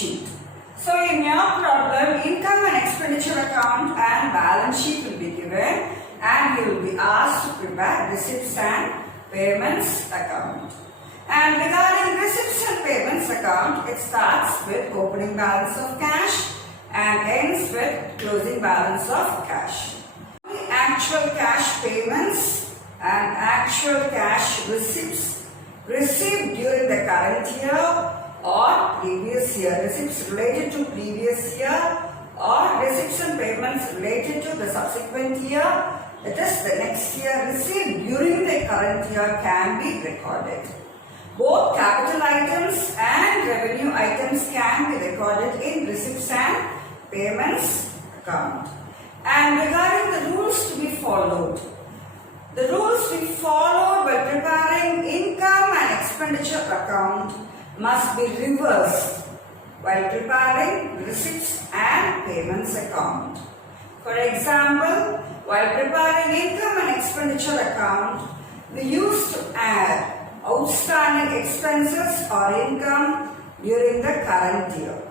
sheet. So in your problem, income and expenditure account and balance sheet will be given and you will be asked to prepare receipts and payments account. And regarding receipts and payments account, it starts with opening balance of cash and ends with closing balance of cash. Actual cash payments and actual cash receipts received during the current year or previous year, receipts related to previous year or receipts and payments related to the subsequent year, that is the next year, received during the current year can be recorded. Both capital items and revenue items can be recorded in receipts and payments account. And regarding the rules to be followed, the rules to be followed by preparing income and expenditure account must be reversed while preparing receipts and payments account. For example, while preparing income and expenditure account, we used to add outstanding expenses or income during the current year.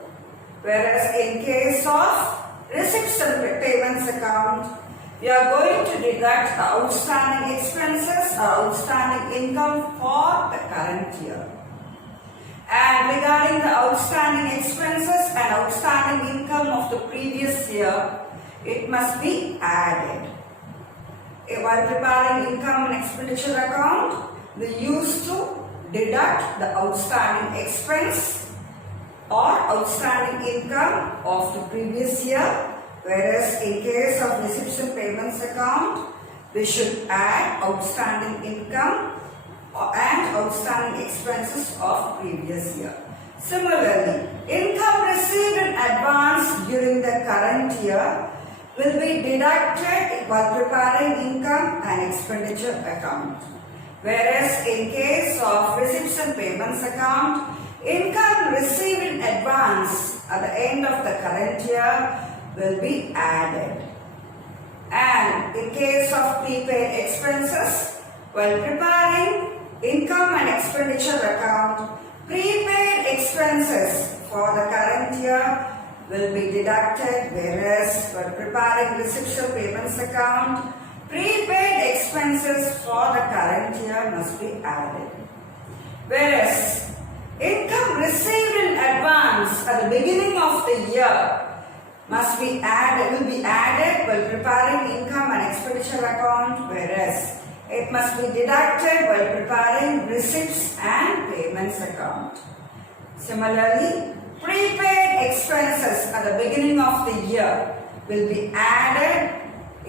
Whereas in case of receipts and payments account, we are going to deduct the outstanding expenses or outstanding income for the current year. And regarding the outstanding expenses and outstanding income of the previous year, it must be added. While preparing income and expenditure account, we used to deduct the outstanding expense or outstanding income of the previous year, whereas in case of receipts and payments account, we should add outstanding income and outstanding expenses of previous year. Similarly, income received in advance during the current year will be deducted while preparing income and expenditure account. Whereas in case of receipts and payments account, income received in advance at the end of the current year will be added. And in case of prepaid expenses, while preparing income and expenditure account, prepaid expenses for the current year will be deducted, whereas while preparing receipts and payments account, prepaid expenses for the current year must be added. Whereas income received in advance at the beginning of the year must be added, will be added while preparing income and expenditure account, whereas it must be deducted while preparing receipts and payments account. Similarly, prepaid expenses at the beginning of the year will be added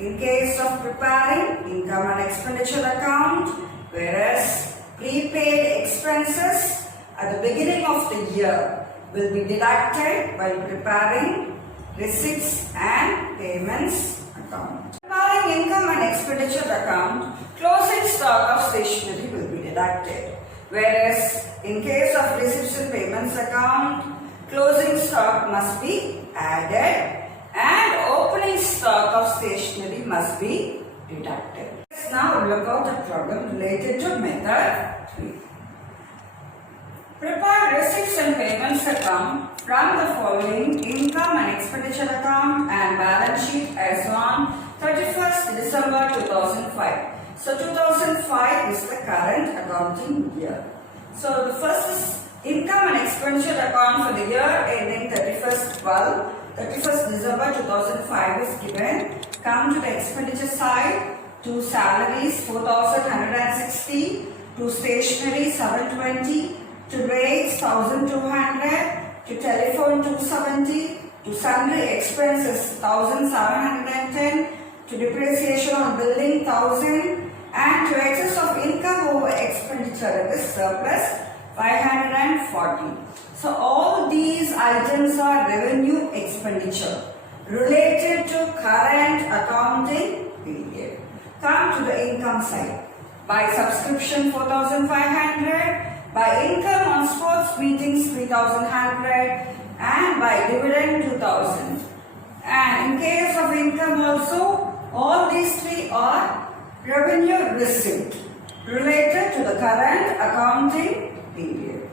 in case of preparing income and expenditure account, whereas prepaid expenses at the beginning of the year will be deducted while preparing receipts and payments account. Preparing income and expenditure account, closing stock of stationery will be deducted, whereas in case of receipts and payments account, closing stock must be added and opening stock of stationery must be deducted. Let's now look at the problem related to method 3. Prepare receipts and payments account from the following income and expenditure account and balance sheet as on 31st December 2005. So 2005 is the current accounting year. So the first is income and expenditure account for the year ending 31st December 2005 is given. Come to the expenditure side, to salaries 4,160, to stationery 720, to rates 1,200, to telephone 270, to sundry expenses 1,710, to depreciation on building 1,000, and to excess of income over expenditure, that is surplus 540. So all these items are revenue expenditure related to current accounting period. Come to the income side. By subscription 4,500, by income on sports meetings 3,100, and by dividend 2,000. And in case of income also, all these three are revenue receipt related to the current accounting period.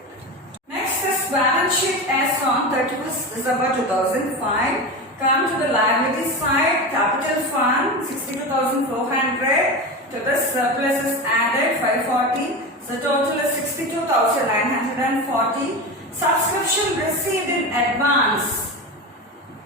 Next is balance sheet as on 31st December 2005. Come to the liability side, capital fund 62,400. To this surplus is added 540. So total is 62,940. Subscription received in advance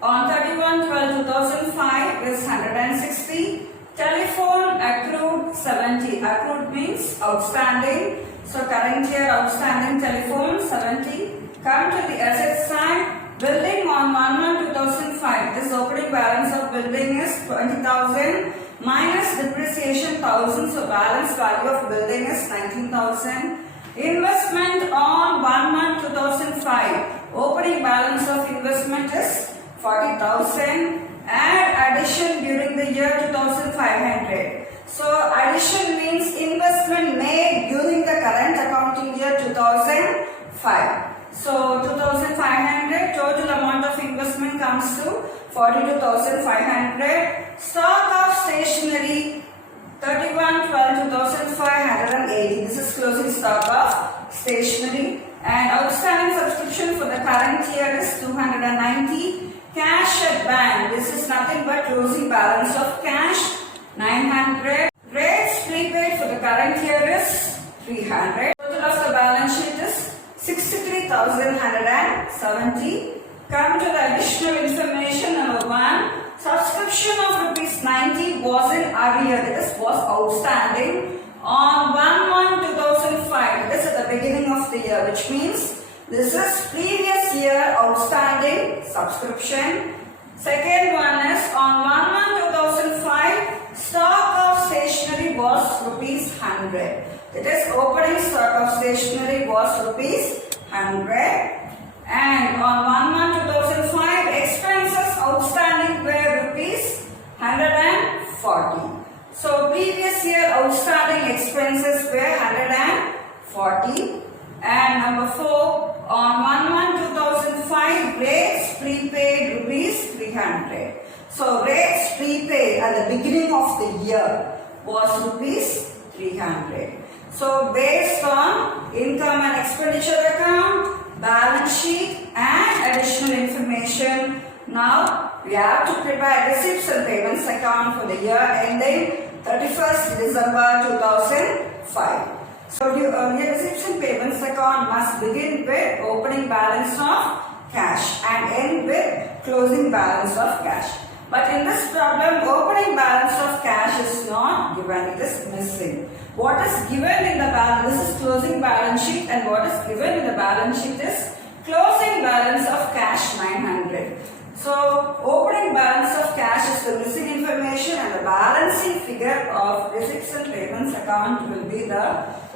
on 31/12/2005 is 160. Telephone accrued 70. Accrued means outstanding. So current year outstanding telephone 70. Come to the asset side. Building on 1/1/2005. This opening balance of building is 20,000 minus depreciation 1,000. So balance value of building is 19,000. Investment on 1/1/2005. Opening balance of investment is 40,000. Add addition during the year 2,500. So addition means investment made during the current accounting year 2005. So 2,500 total amount of investment comes to 42,500. Stock of stationery 31/12/2005 This is closing stock of stationery. And outstanding subscription for the current year is 290. Cash at bank. This is nothing but closing balance of cash 900. Rates prepaid for the current year is 300. Total of the balance sheet is 63,170. Come to the additional information. Number 1. Subscription of ₹90 was in arrear. This was outstanding on 1/1/2005. This is at the beginning of the year, which means this is previous year outstanding subscription. Second one is on 1/1/2005 stock of stationery was ₹100. It is opening stock of stationery was ₹100. And on 1/1/2005 expenses outstanding were ₹140. So previous year outstanding expenses were 140. And number 4, on 1/1/2005 rates prepaid ₹300. So rates prepaid at the beginning of the year was ₹300. So based on income and expenditure account, balance sheet and additional information, now we have to prepare receipts and payments account for the year ending 31st December 2005. So the receipts and payments account must begin with opening balance of cash and end with closing balance of cash. But in this problem, opening balance of cash is not given, it is missing. What is given in the balance, this is closing balance sheet, and what is given in the balance sheet is closing balance of cash 900. So opening balance of cash is the missing information, and the balancing figure of receipts and payments account will be the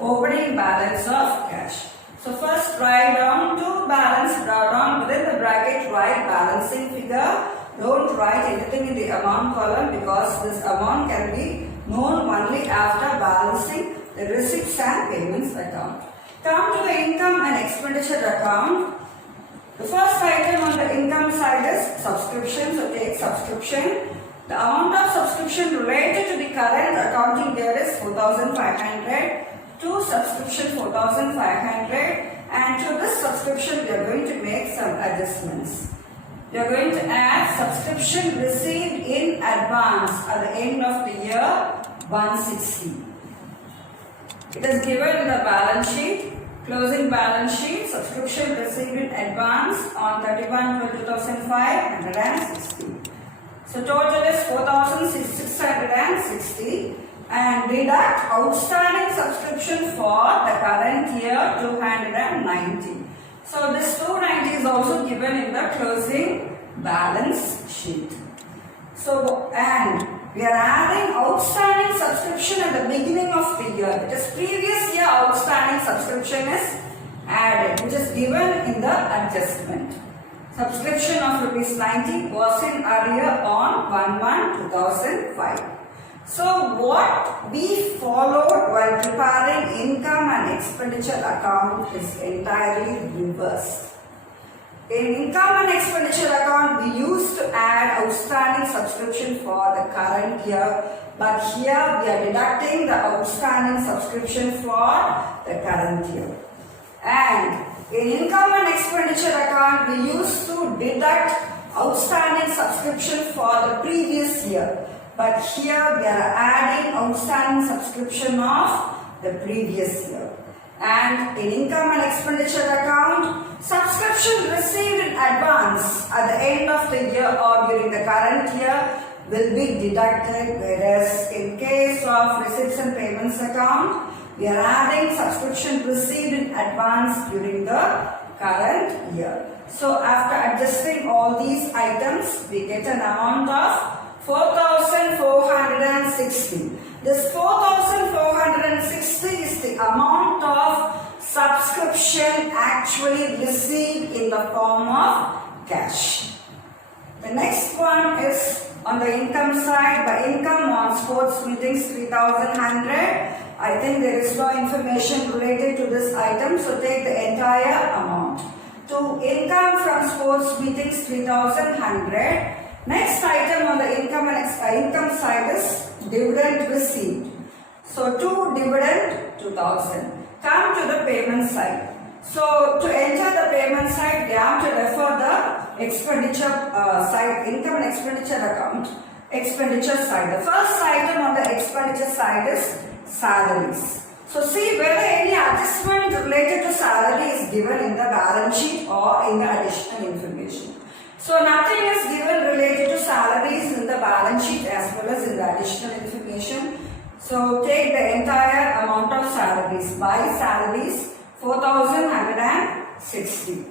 opening balance of cash. So first write down to balance, draw down within the bracket, write balancing figure. Don't write anything in the amount column because this amount can be known only after balancing the receipts and payments account. Come to the income and expenditure account. The first item on the income side is subscription. So take subscription. The amount of subscription related to the current accounting year is 4,500. To subscription 4,500. And to this subscription we are going to make some adjustments. We are going to add subscription received in advance at the end of the year 160. It is given in the balance sheet. Closing balance sheet, subscription received in advance on 31/12/2005, 160. So total is 4,660 and deduct outstanding subscription for the current year 290. So this 290 is also given in the closing balance sheet. So and we are adding outstanding subscription at the beginning of the year. It is previous year outstanding subscription is added, which is given in the adjustment. Subscription of ₹90 was in arrear on 1/1/2005. So what we followed while preparing income and expenditure account is entirely reversed. In income and expenditure account, we used to add outstanding subscription for the current year, but here we are deducting the outstanding subscription for the current year. And in income and expenditure account, we used to deduct outstanding subscription for the previous year. But here we are adding outstanding subscription of the previous year. And in income and expenditure account, subscription received in advance at the end of the year or during the current year will be deducted, whereas in case of receipts and payments account, we are adding subscription received in advance during the current year. So after adjusting all these items, we get an amount of 4,460. This 4,460 is the amount of subscription actually received in the form of cash. The next one is on the income side. By income on sports meetings 3,100. I think there is no information related to this item, so take the entire amount. To income from sports meetings 3,100. Next item on the income side is dividend received. So to dividend 2,000. Come to the payment side. So to enter the payment side, we have to refer the expenditure side, income and expenditure account, expenditure side. The first item on the expenditure side is salaries. So see whether any adjustment related to salary is given in the balance sheet or in the additional information. So nothing is given related to salaries in the balance sheet as well as in the additional information. So take the entire amount of salaries. By salaries 4,160.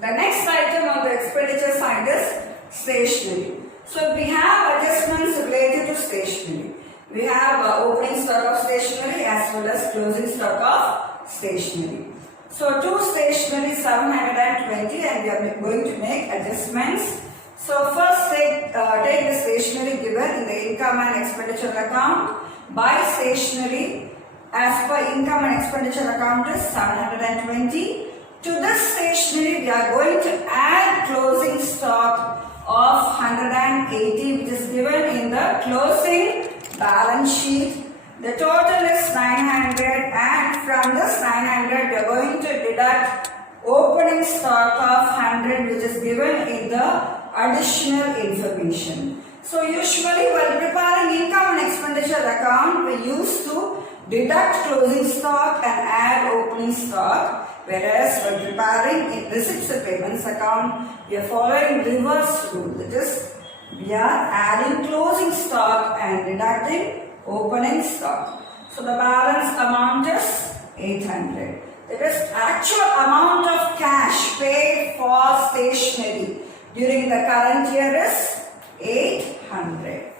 The next item on the expenditure side is stationery. So we have adjustments related to stationery. We have opening stock of stationery as well as closing stock of stationery. So to stationery 720 and we are going to make adjustments. So first take the stationery given in the income and expenditure account. By stationery as per income and expenditure account is 720. To this stationery we are going to add closing stock of 180 which is given in the closing balance sheet. The total is 900 and from this 900 we are going to deduct opening stock of 100 which is given in the additional information. So usually while preparing income and expenditure account we used to deduct closing stock and add opening stock, whereas when preparing receipts and payments account we are following reverse rule, that is we are adding closing stock and deducting opening stock. So the balance amount is 800. That is actual amount of cash paid for stationery during the current year is 800.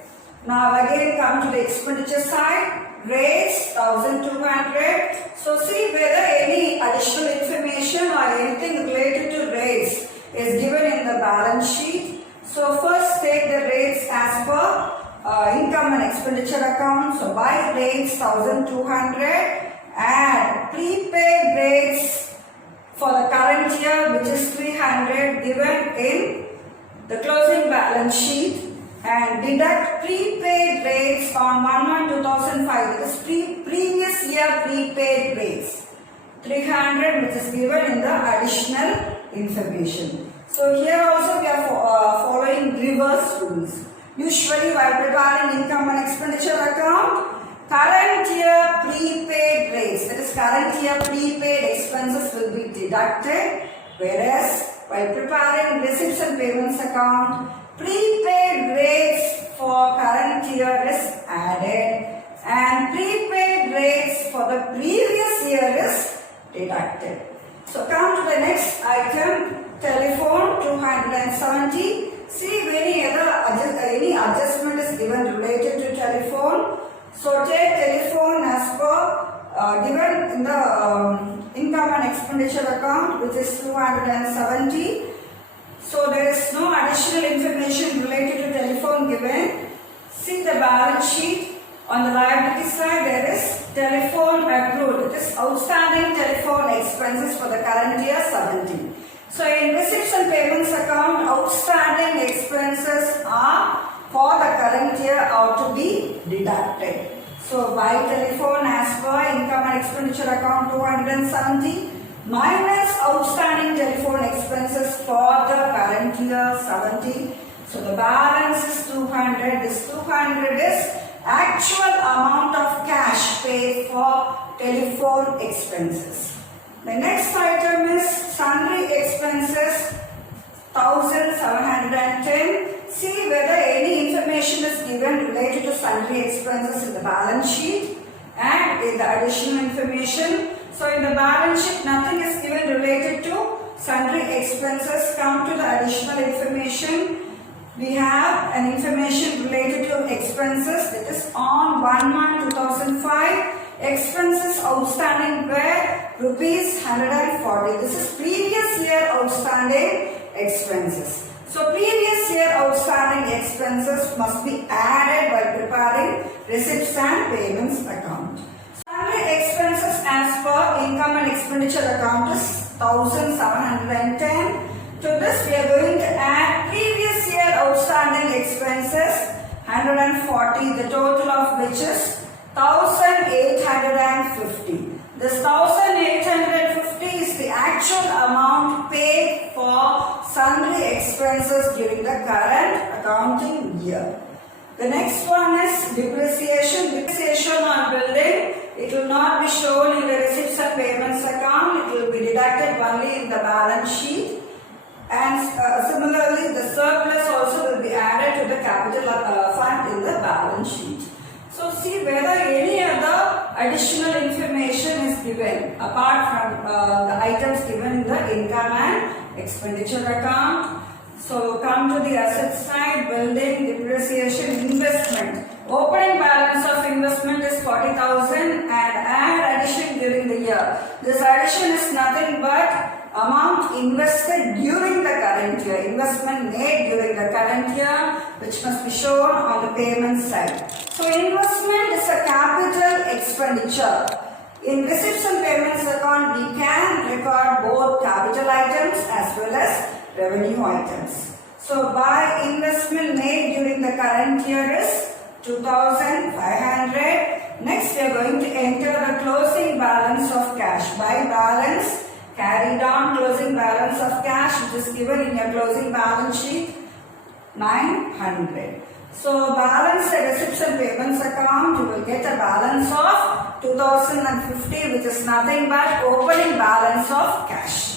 Now again come to the expenditure side. Rates 1,200. So see whether any additional information or anything related to rates is given in the balance sheet. So first take the rates as per income and expenditure account. So by rates 1,200 and prepaid rates for the current year which is 300 given in the closing balance sheet, and deduct prepaid rates on 1/1/2005, that is previous year prepaid rates 300 which is given in the additional information. So here also we are following reverse rules. Usually while preparing income and expenditure account, current year prepaid rates, that is current year prepaid expenses will be deducted, whereas while preparing receipts and payments account, prepaid rates for current year is added and prepaid rates for the previous year is deducted. So come to the next item, telephone 270. See if any adjustment is given related to telephone. So take telephone as per given in the income and expenditure account which is 270. So there is no additional information related to telephone given. See the balance sheet. On the liability side there is telephone accrued. It is outstanding telephone expenses for the current year 70. So in receipts and payments account, outstanding expenses are for the current year are to be deducted. So by telephone as per income and expenditure account 270 minus outstanding telephone expenses for the current current year 70. So the balance is 200. This 200 is actual amount of cash paid for telephone expenses. The next item is sundry expenses 1710. See whether any information is given related to sundry expenses in the balance sheet and in the additional information. So in the balance sheet nothing is given related to sundry expenses. Come to the additional information. We have an information related to expenses. That is on 1/1/2005. Expenses outstanding were rupees 140. This is previous year outstanding expenses. So previous year outstanding expenses must be added while preparing receipts and payments account. Sundry expenses as per income and expenditure account is 1710. To this we are going to add previous year outstanding expenses 140, the total of which is 1850. This 1850 is the actual amount paid for sundry expenses during the current accounting year. The next one is depreciation. Depreciation on building. It will not be shown in the receipts and payments account. It will be deducted only in the balance sheet. And similarly, the surplus also will be added to the capital fund in the balance sheet. So see whether any other additional information is given apart from the items given in the income and expenditure account. So come to the asset side, building, depreciation, investment. Opening balance of investment is 40,000 and add addition during the year. This addition is nothing but amount invested during the current year, investment made during the current year, which must be shown on the payment side. So investment is a capital expenditure. In receipts and payments account, we can record both capital items as well as revenue items. So by investment made during the current year is 2,500. Next we are going to enter the closing balance of cash. By balance, carry down closing balance of cash which is given in your closing balance sheet 900. So balance the receipts and payments account, you will get a balance of 2050 which is nothing but opening balance of cash.